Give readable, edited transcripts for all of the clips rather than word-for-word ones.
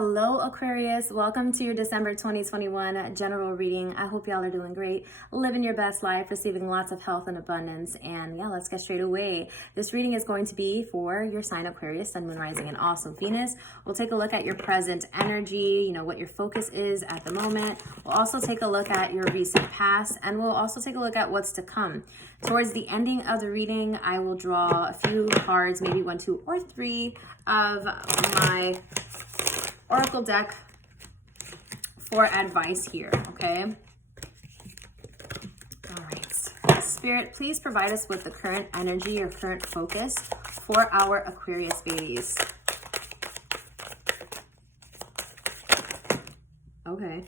Hello Aquarius, welcome to your December 2021 general reading. I hope y'all are doing great, living your best life, receiving lots of health and abundance. And yeah, let's get straight away. This reading is going to be for your sign Aquarius, Sun, Moon, Rising, and also Venus. We'll take a look at your present energy, what your focus is at the moment. We'll also take a look at your recent past, and we'll also take a look at what's to come. Towards the ending of the reading, I will draw a few cards, maybe 1, 2, or 3 of my Oracle deck for advice here, okay? All right. Spirit, please provide us with the current energy or current focus for our Aquarius babies. Okay.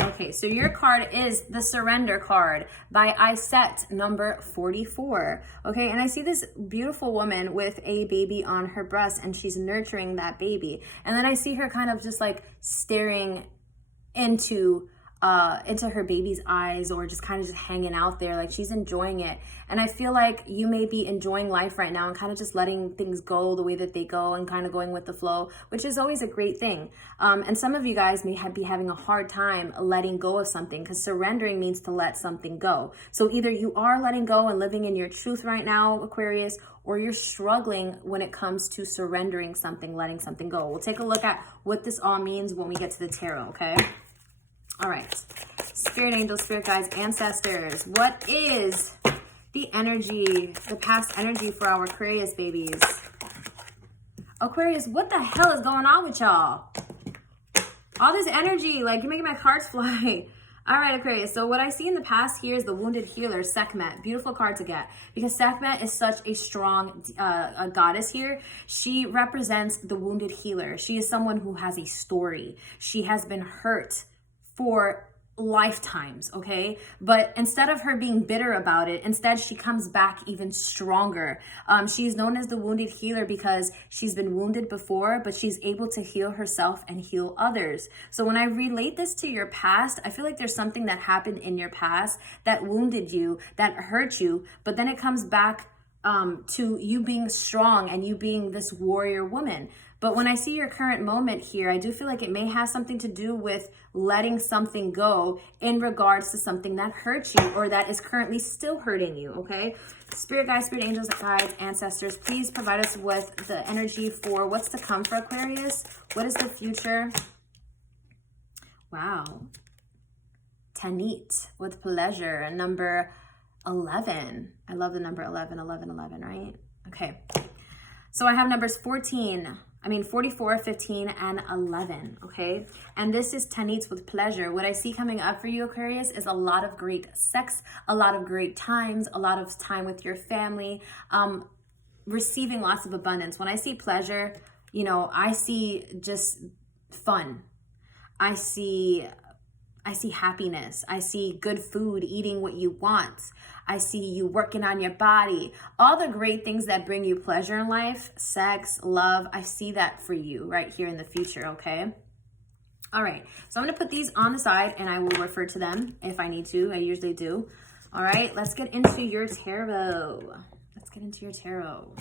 Okay, so your card is the Surrender card by Iset, number 44. Okay, and I see this beautiful woman with a baby on her breast, and she's nurturing that baby. And then I see her kind of just like staring into her baby's eyes, or just kind of just hanging out there, like she's enjoying it. And I feel like you may be enjoying life right now and kind of just letting things go the way that they go and kind of going with the flow, which is always a great thing. And some of you guys may be having a hard time letting go of something, because surrendering means to let something go. So either you are letting go and living in your truth right now, Aquarius, or you're struggling when it comes to surrendering something, letting something go. We'll take a look at what this all means when we get to the tarot, okay? All right, spirit angels, spirit guides, ancestors, what is the energy, the past energy for our Aquarius babies? Aquarius, what the hell is going on with y'all? All this energy, like you're making my cards fly. All right, Aquarius, so what I see in the past here is the Wounded Healer, Sekhmet. Beautiful card to get, because Sekhmet is such a strong a goddess here. She represents the wounded healer. She is someone who has a story. She has been hurt for lifetimes, okay? But instead of her being bitter about it, instead she comes back even stronger. She's known as the wounded healer because she's been wounded before, but she's able to heal herself and heal others. So when I relate this to your past, I feel like there's something that happened in your past that wounded you, that hurt you, but then it comes back to you being strong and you being this warrior woman. But when I see your current moment here, I do feel like it may have something to do with letting something go in regards to something that hurt you or that is currently still hurting you, okay? Spirit guides, spirit angels, guides, ancestors, please provide us with the energy for what's to come for Aquarius. What is the future? Wow. Tanit with pleasure, number 11. I love the number 11, 11, 11, right? Okay. So I have numbers 44, 15, and 11, okay? And this is Tanits with pleasure. What I see coming up for you, Aquarius, is a lot of great sex, a lot of great times, a lot of time with your family, receiving lots of abundance. When I see pleasure, I see just fun. I see happiness. I see good food, eating what you want. I see you working on your body. All the great things that bring you pleasure in life, sex, love, I see that for you right here in the future, okay? All right, so I'm gonna put these on the side and I will refer to them if I need to. I usually do. All right, let's get into your tarot. Let's get into your tarot.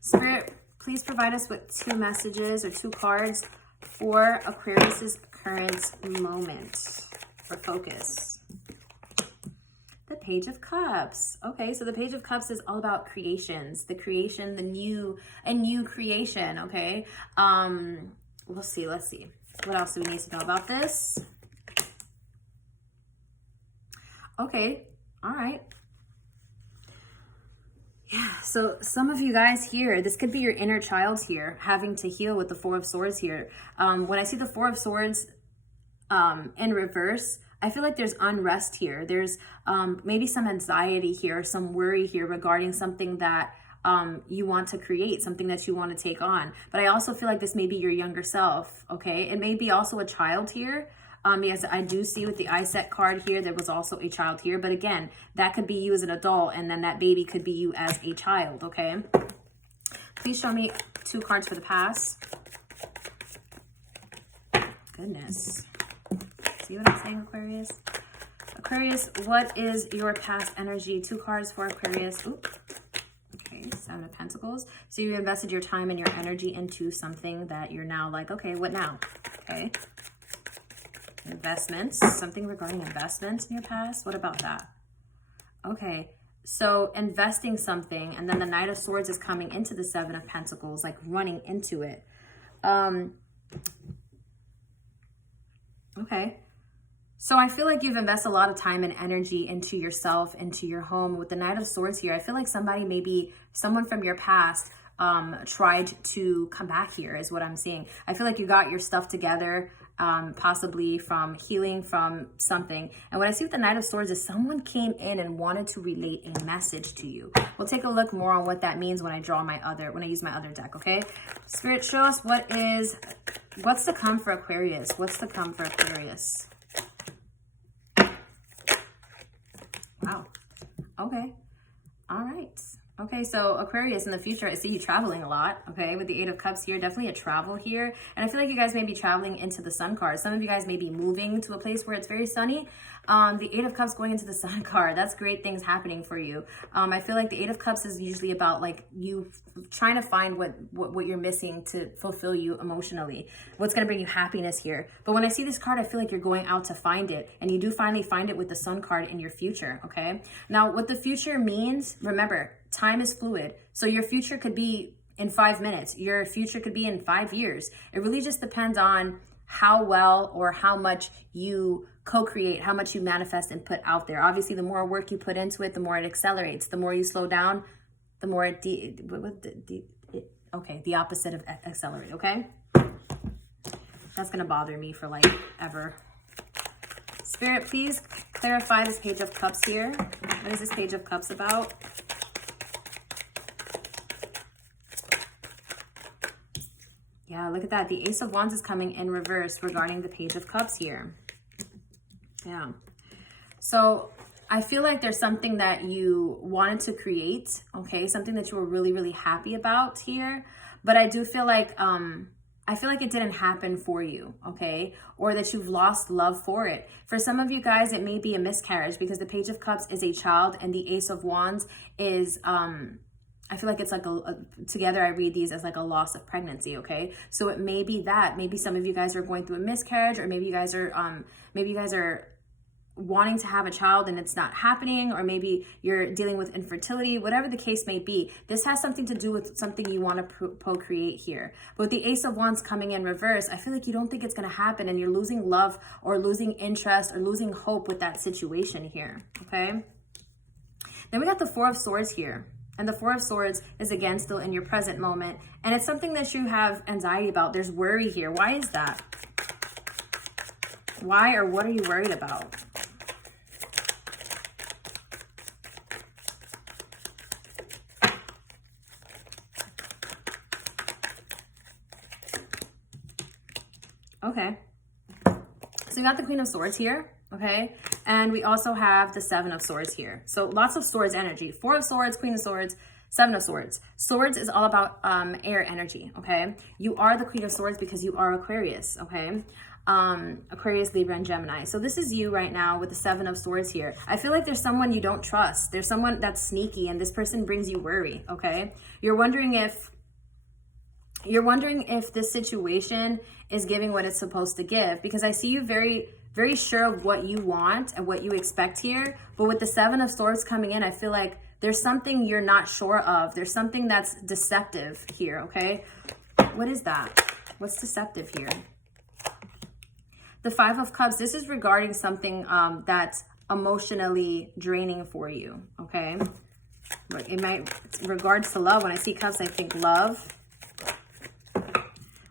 Spirit, please provide us with 2 messages or 2 cards for Aquarius's current moment for focus. The Page of Cups. Okay, so the Page of Cups is all about creations, the creation, a new creation, okay? Let's see. What else do we need to know about this? Okay, all right. Yeah, so some of you guys here, this could be your inner child here, having to heal with the 4 of Swords here. When I see the 4 of Swords in reverse, I feel like there's unrest here. There's maybe some anxiety here, some worry here regarding something that you want to create, something that you want to take on. But I also feel like this may be your younger self, okay? It may be also a child here. Yes, I do see with the Iset card here, there was also a child here. But again, that could be you as an adult, and then that baby could be you as a child, okay? Please show me 2 cards for the past. Goodness. See what I'm saying, Aquarius? Aquarius, what is your past energy? 2 cards for Aquarius. Ooh. Okay, 7 of Pentacles. So you invested your time and your energy into something that you're now like, okay, what now? Okay. Investments, something regarding investments in your past. What about that? Okay, so investing something, and then the Knight of Swords is coming into the 7 of Pentacles, like running into it. Okay. So I feel like you've invested a lot of time and energy into yourself, into your home. With the Knight of Swords here, I feel like somebody, maybe someone from your past, tried to come back here is what I'm seeing. I feel like you got your stuff together, possibly from healing from something. And what I see with the Knight of Swords is someone came in and wanted to relate a message to you. We'll take a look more on what that means when I use my other deck, okay? Spirit, show us what's to come for Aquarius? What's to come for Aquarius? Wow. Okay. All right. Okay, so Aquarius, in the future, I see you traveling a lot, okay? With the 8 of Cups here, definitely a travel here. And I feel like you guys may be traveling into the Sun card. Some of you guys may be moving to a place where it's very sunny. The 8 of Cups going into the Sun card, that's great things happening for you. I feel like the 8 of Cups is usually about like you trying to find what you're missing to fulfill you emotionally. What's going to bring you happiness here. But when I see this card, I feel like you're going out to find it. And you do finally find it with the Sun card in your future, okay? Now, what the future means, remember, time is fluid. So your future could be in 5 minutes. Your future could be in 5 years. It really just depends on how well or how much you co-create, how much you manifest and put out there. Obviously, the more work you put into it, the more it accelerates. The more you slow down, the more the opposite of accelerate, okay? That's going to bother me for like ever. Spirit, please clarify this Page of Cups here. What is this Page of Cups about? Yeah, look at that. The Ace of Wands is coming in reverse regarding the Page of Cups here. Yeah. So I feel like there's something that you wanted to create, okay? Something that you were really, really happy about here. But I do feel like, it didn't happen for you, okay? Or that you've lost love for it. For some of you guys, it may be a miscarriage because the Page of Cups is a child and the Ace of Wands is, I feel like it's like together I read these as like a loss of pregnancy, okay? So it may be that. Maybe some of you guys are going through a miscarriage, or maybe you guys are wanting to have a child and it's not happening, or maybe you're dealing with infertility, whatever the case may be. This has something to do with something you want to procreate here. But with the Ace of Wands coming in reverse, I feel like you don't think it's going to happen and you're losing love or losing interest or losing hope with that situation here, okay? Then we got the 4 of Swords here. And the 4 of Swords is, again, still in your present moment. And it's something that you have anxiety about. There's worry here. Why is that? Why or what are you worried about? Okay. So we got the Queen of Swords here, okay? And we also have the 7 of Swords here. So lots of Swords energy. 4 of Swords, Queen of Swords, 7 of Swords. Swords is all about air energy, okay? You are the Queen of Swords because you are Aquarius, okay? Aquarius, Libra, and Gemini. So this is you right now with the 7 of Swords here. I feel like there's someone you don't trust. There's someone that's sneaky and this person brings you worry, okay? You're wondering if this situation is giving what it's supposed to give, because I see you very, very sure of what you want and what you expect here. But with the 7 of Swords coming in, I feel like there's something you're not sure of. There's something that's deceptive here, okay? What is that? What's deceptive here? The 5 of Cups, this is regarding something that's emotionally draining for you, okay? It might, in regards to love, when I see Cups, I think love.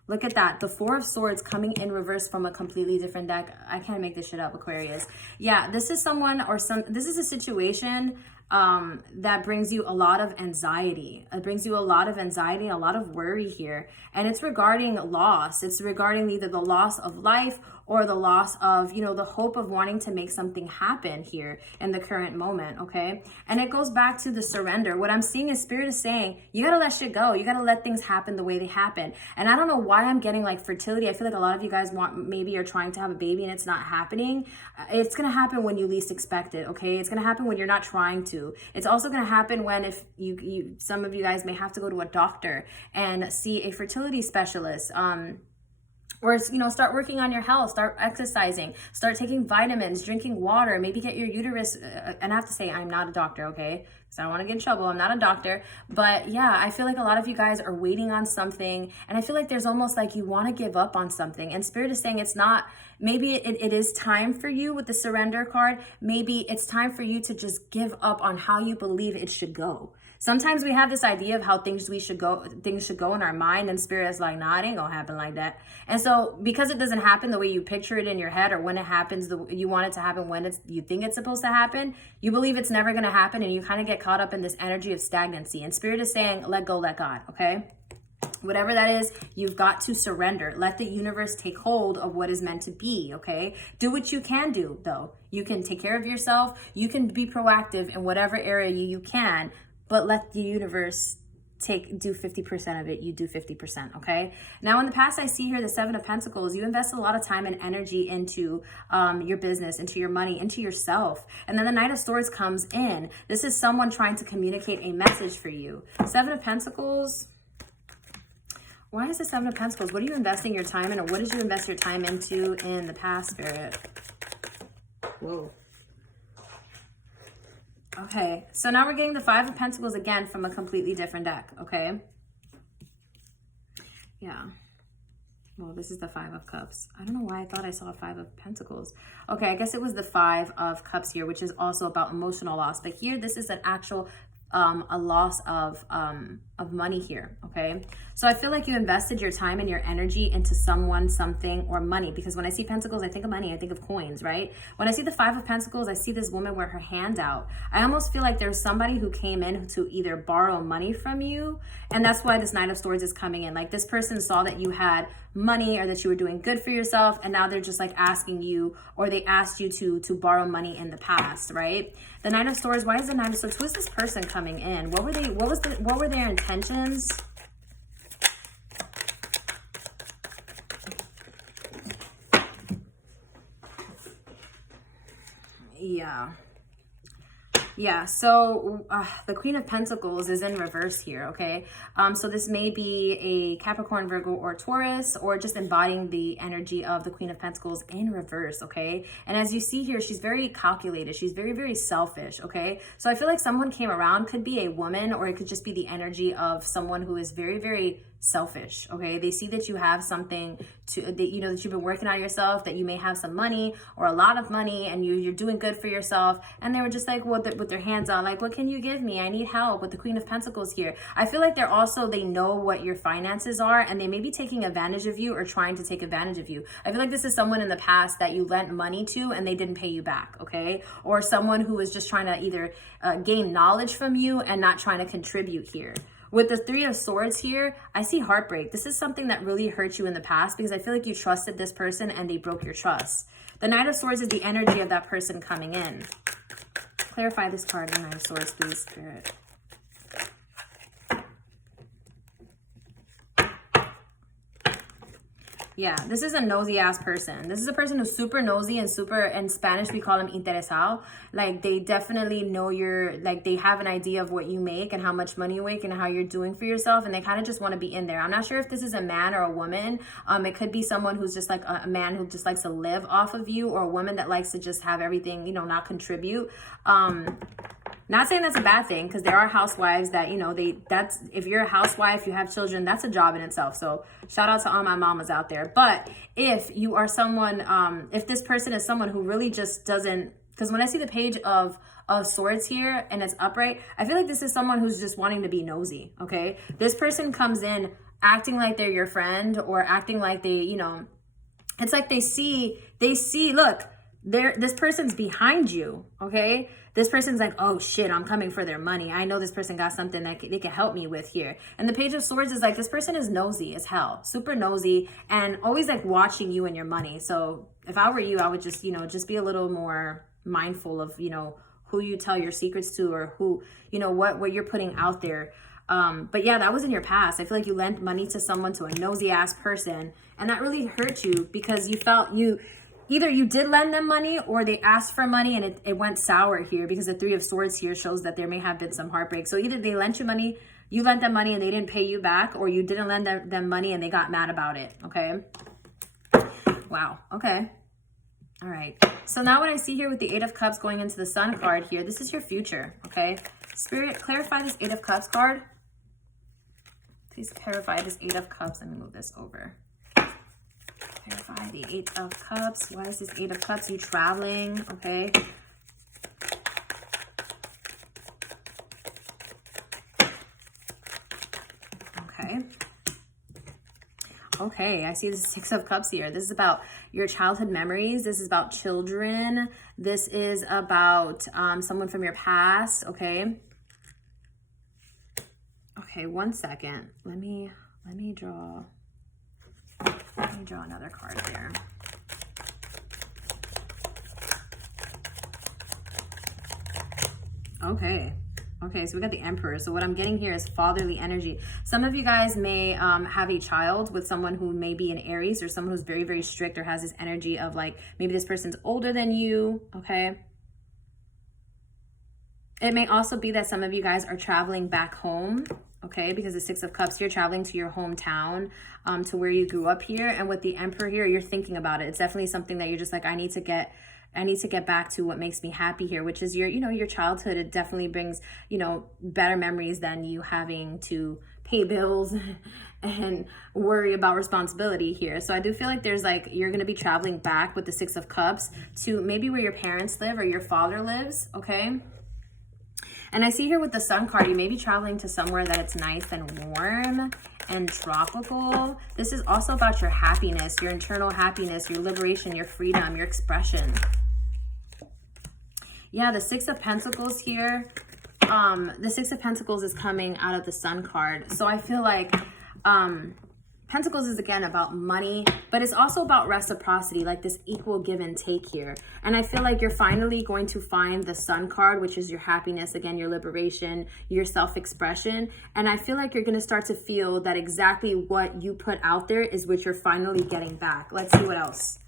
Look at that. The 4 of Swords coming in reverse from a completely different deck. I can't make this shit up, Aquarius. Yeah, this is someone or this is a situation that brings you a lot of anxiety. It brings you a lot of anxiety, a lot of worry here. And it's regarding loss. It's regarding either the loss of life or the loss of, you know, the hope of wanting to make something happen here in the current moment, okay? And it goes back to the surrender. What I'm seeing is Spirit is saying, you gotta let shit go. You gotta let things happen the way they happen. And I don't know why I'm getting like fertility. I feel like a lot of you guys maybe you're trying to have a baby and it's not happening. It's gonna happen when you least expect it, okay? It's gonna happen when you're not trying to. It's also gonna happen when if some of you guys may have to go to a doctor and see a fertility specialist, or, you know, start working on your health, start exercising, start taking vitamins, drinking water, maybe get your uterus, and I have to say, I'm not a doctor, okay? Because I don't want to get in trouble. I'm not a doctor. But yeah, I feel like a lot of you guys are waiting on something. And I feel like there's almost like you want to give up on something. And Spirit is saying it's not, maybe it is time for you with the surrender card. Maybe it's time for you to just give up on how you believe it should go. Sometimes we have this idea of how things should go in our mind, and Spirit is like, nah, it ain't gonna happen like that. And so because it doesn't happen the way you picture it in your head, or when it happens, you want it to happen when you think it's supposed to happen, you believe it's never gonna happen, and you kind of get caught up in this energy of stagnancy. And Spirit is saying, let go, let God, okay? Whatever that is, you've got to surrender. Let the universe take hold of what is meant to be, okay? Do what you can do, though. You can take care of yourself. You can be proactive in whatever area you can, but let the universe do 50% of it. You do 50%, okay? Now, in the past, I see here the Seven of Pentacles. You invest a lot of time and energy into your business, into your money, into yourself. And then the Knight of Swords comes in. This is someone trying to communicate a message for you. Seven of Pentacles. Why is the Seven of Pentacles? What are you investing your time in, or what did you invest your time into in the past, Spirit? Whoa. Okay, so now we're getting the Five of Pentacles again from a completely different deck, okay? Yeah. Well, this is the Five of Cups. I don't know why I thought I saw a Five of Pentacles. Okay, I guess it was the Five of Cups here, which is also about emotional loss. But here, this is an actual a loss of money here, okay? So I feel like you invested your time and your energy into someone, something, or money, because when I see pentacles, I think of money, I think of coins, right? When I see the Five of Pentacles, I see this woman with her hand out. I almost feel like there's somebody who came in to either borrow money from you, and that's why this Knight of Swords is coming in. Like, this person saw that you had money or that you were doing good for yourself, and now they're just like asking you, or they asked you to borrow money in the past, right? The Knight of Swords, why is the Knight of Swords? Who is this person coming in? What were their intentions? Yeah, so the Queen of Pentacles is in reverse here, okay? So this may be a Capricorn, Virgo, or Taurus, or just embodying the energy of the Queen of Pentacles in reverse, okay? And as you see here, she's very calculated. She's very, very selfish, okay? So I feel like someone came around, could be a woman, or it could just be the energy of someone who is very, very selfish, okay? They see that you have something that you've been working on yourself, that you may have some money or a lot of money, and you're doing good for yourself, and they were just like, well, with their hands out, like, what can you give me? I need help. With the Queen of Pentacles here, I feel like they know what your finances are, and they may be taking advantage of you or trying to take advantage of you. I feel like this is someone in the past that you lent money to and they didn't pay you back, okay? Or someone who is just trying to either gain knowledge from you and not trying to contribute here. With the Three of Swords here, I see heartbreak. This is something that really hurt you in the past, because I feel like you trusted this person and they broke your trust. The Knight of Swords is the energy of that person coming in. Clarify this card, the Knight of Swords, please, Spirit. Yeah, this is a nosy ass person. This is a person who's super nosy and in Spanish we call them interesado. Like, they definitely know they have an idea of what you make and how much money you make and how you're doing for yourself, and they kind of just want to be in there. I'm not sure if this is a man or a woman. It could be someone who's just like a man who just likes to live off of you, or a woman that likes to just have everything, not contribute. Not saying that's a bad thing, because there are housewives that, if you're a housewife, you have children, that's a job in itself. So shout out to all my mamas out there. But if you are someone, if this person is someone who really just doesn't, because when I see the Page of Swords here and it's upright, I feel like this is someone who's just wanting to be nosy, okay? This person comes in acting like they're your friend, or acting like they, it's like they see, look, this person's behind you, okay? This person's like, oh shit, I'm coming for their money. I know this person got something that they can help me with here. And the Page of Swords is like, this person is nosy as hell, super nosy, and always like watching you and your money. So if I were you, I would just, just be a little more mindful of, who you tell your secrets to, or who, what you're putting out there. But yeah, that was in your past. I feel like you lent money to someone, to a nosy ass person, and that really hurt you because you felt either you did lend them money or they asked for money and it went sour here, because the Three of Swords here shows that there may have been some heartbreak. So either they lent you money, you lent them money and they didn't pay you back, or you didn't lend them money and they got mad about it. Okay. Wow. Okay. All right. So now what I see here with the Eight of Cups going into the Sun card here, this is your future. Okay. Spirit, clarify this Eight of Cups card. Please clarify this Eight of Cups. Let me move this over. Clarify the Eight of Cups. Why is this Eight of Cups? You traveling, okay? Okay. Okay, I see the Six of Cups here. This is about your childhood memories. This is about children. This is about someone from your past, okay? Okay, one second. Let me draw another card here. Okay, so we got the Emperor. So what I'm getting here is fatherly energy. Some of you guys may have a child with someone who may be an Aries, or someone who's very, very strict, or has this energy of like, maybe this person's older than you, okay? It may also be that some of you guys are traveling back home, okay? Because the Six of Cups, you're traveling to your hometown, to where you grew up here. And with the Emperor here, you're thinking about it. It's definitely something that you're just like, I need to get back to what makes me happy here, which is your, your childhood. It definitely brings, better memories than you having to pay bills and worry about responsibility here. So I do feel like there's like, you're going to be traveling back with the Six of Cups to maybe where your parents live or your father lives, okay? And I see here with the Sun card, you may be traveling to somewhere that it's nice and warm and tropical. This is also about your happiness, your internal happiness, your liberation, your freedom, your expression. Yeah, the Six of Pentacles here. The Six of Pentacles is coming out of the Sun card. So I feel like Pentacles is again about money, but it's also about reciprocity, like this equal give and take here. And I feel like you're finally going to find the Sun card, which is your happiness, again, your liberation, your self-expression. And I feel like you're going to start to feel that exactly what you put out there is what you're finally getting back. Let's see what else.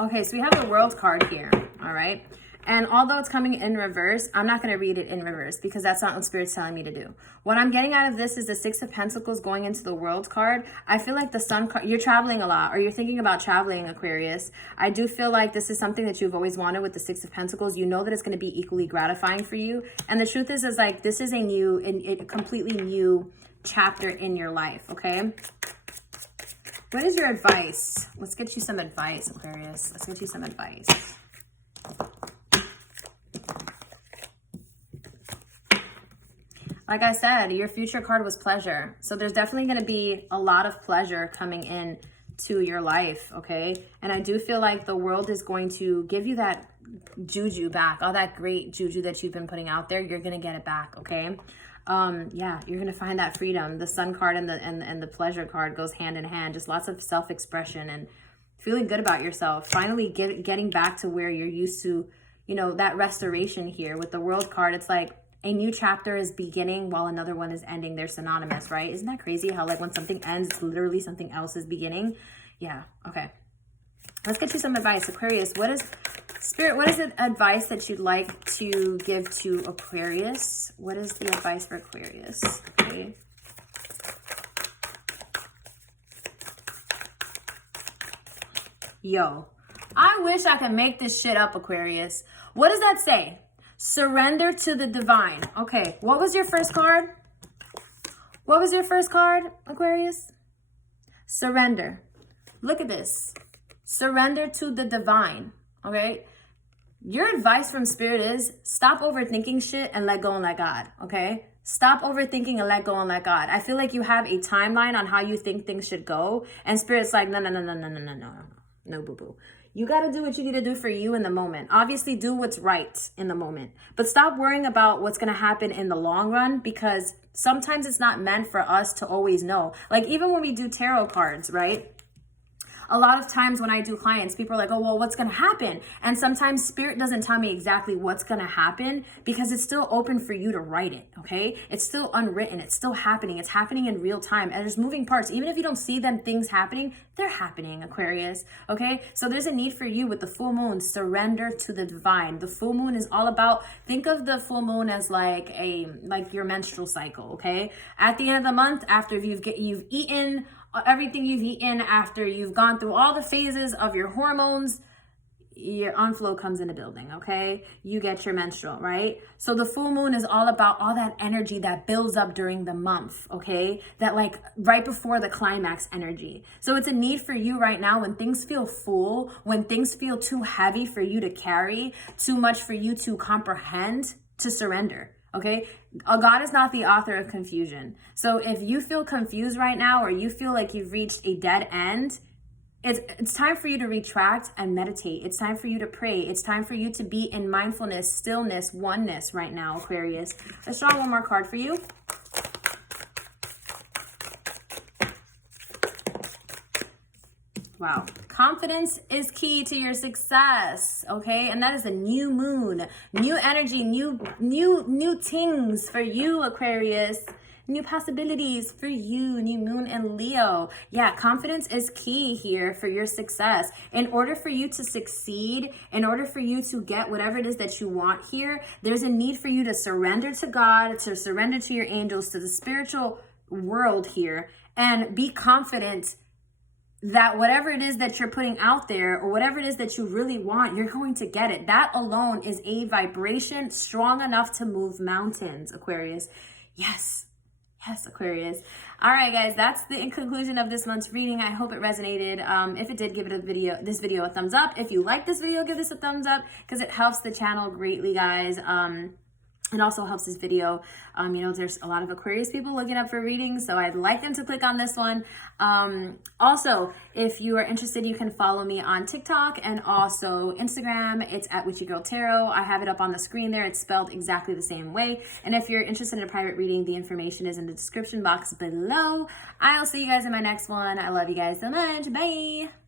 Okay, so we have the World card here, all right? And although it's coming in reverse, I'm not going to read it in reverse because that's not what Spirit's telling me to do. What I'm getting out of this is the Six of Pentacles going into the World card. I feel like the Sun card, you're traveling a lot, or you're thinking about traveling, Aquarius. I do feel like this is something that you've always wanted with the Six of Pentacles. You know that it's going to be equally gratifying for you. And the truth is like, this is a completely new chapter in your life, okay? What is your advice? Let's get you some advice, Aquarius. Let's get you some advice. Like I said, your future card was pleasure. So there's definitely going to be a lot of pleasure coming in to your life, okay? And I do feel like the world is going to give you that juju back. All that great juju that you've been putting out there, you're going to get it back, okay? Yeah, you're going to find that freedom. The Sun card and the pleasure card goes hand in hand. Just lots of self-expression and feeling good about yourself. Finally getting back to where you're used to, that restoration here. With the World card, it's like a new chapter is beginning while another one is ending. They're synonymous, right? Isn't that crazy how like when something ends, it's literally something else is beginning? Yeah, okay. Let's get you some advice. Aquarius, what is the advice that you'd like to give to Aquarius? What is the advice for Aquarius? Okay. Yo, I wish I could make this shit up, Aquarius. What does that say? Surrender to the divine. Okay, what was your first card? What was your first card, Aquarius? Surrender. Look at this. Surrender to the divine, okay? your advice from Spirit is stop overthinking shit and let go and let God, okay? Stop overthinking and let go and let God. I feel like you have a timeline on how you think things should go, and Spirit's like, no, boo-boo. You got to do what you need to do for you in the moment. Obviously, do what's right in the moment. But stop worrying about what's going to happen in the long run, because sometimes it's not meant for us to always know. Like, even when we do tarot cards, right? A lot of times when I do clients, people are like, oh, well, what's going to happen? And sometimes Spirit doesn't tell me exactly what's going to happen, because it's still open for you to write it, okay? It's still unwritten. It's still happening. It's happening in real time. And there's moving parts. Even if you don't see them things happening, they're happening, Aquarius, okay? So there's a need for you with the full moon. Surrender to the divine. The full moon is all about, think of the full moon as like your menstrual cycle, okay? At the end of the month, after you've eaten everything you've eaten, after you've gone through all the phases of your hormones, your onflow comes in the building, okay? You get your menstrual, right? So the full moon is all about all that energy that builds up during the month, okay? That like right before the climax energy. So it's a need for you right now when things feel full, when things feel too heavy for you to carry, too much for you to comprehend, to surrender. Okay, God is not the author of confusion. So if you feel confused right now, or you feel like you've reached a dead end, it's time for you to retract and meditate. It's time for you to pray. It's time for you to be in mindfulness, stillness, oneness right now, Aquarius. Let's draw one more card for you. Wow. Confidence is key to your success, okay? And that is a new moon, new energy, new things for you, Aquarius. New possibilities for you, new moon and Leo. Yeah, confidence is key here for your success. In order for you to succeed, in order for you to get whatever it is that you want here, there's a need for you to surrender to God, to surrender to your angels, to the spiritual world here, and be confident that whatever it is that you're putting out there, or whatever it is that you really want, you're going to get it. That alone is a vibration strong enough to move mountains, Aquarius. Yes, Aquarius. All right, guys, that's the conclusion of this month's reading. I hope it resonated. If it did, give this video a thumbs up. If you like this video, give this a thumbs up, because it helps the channel greatly, guys. It also helps this video. There's a lot of Aquarius people looking up for readings, so I'd like them to click on this one. Also, if you are interested, you can follow me on TikTok and also Instagram. It's at WitchyGirlTarot. I have it up on the screen there. It's spelled exactly the same way. And if you're interested in a private reading, the information is in the description box below. I'll see you guys in my next one. I love you guys so much. Bye.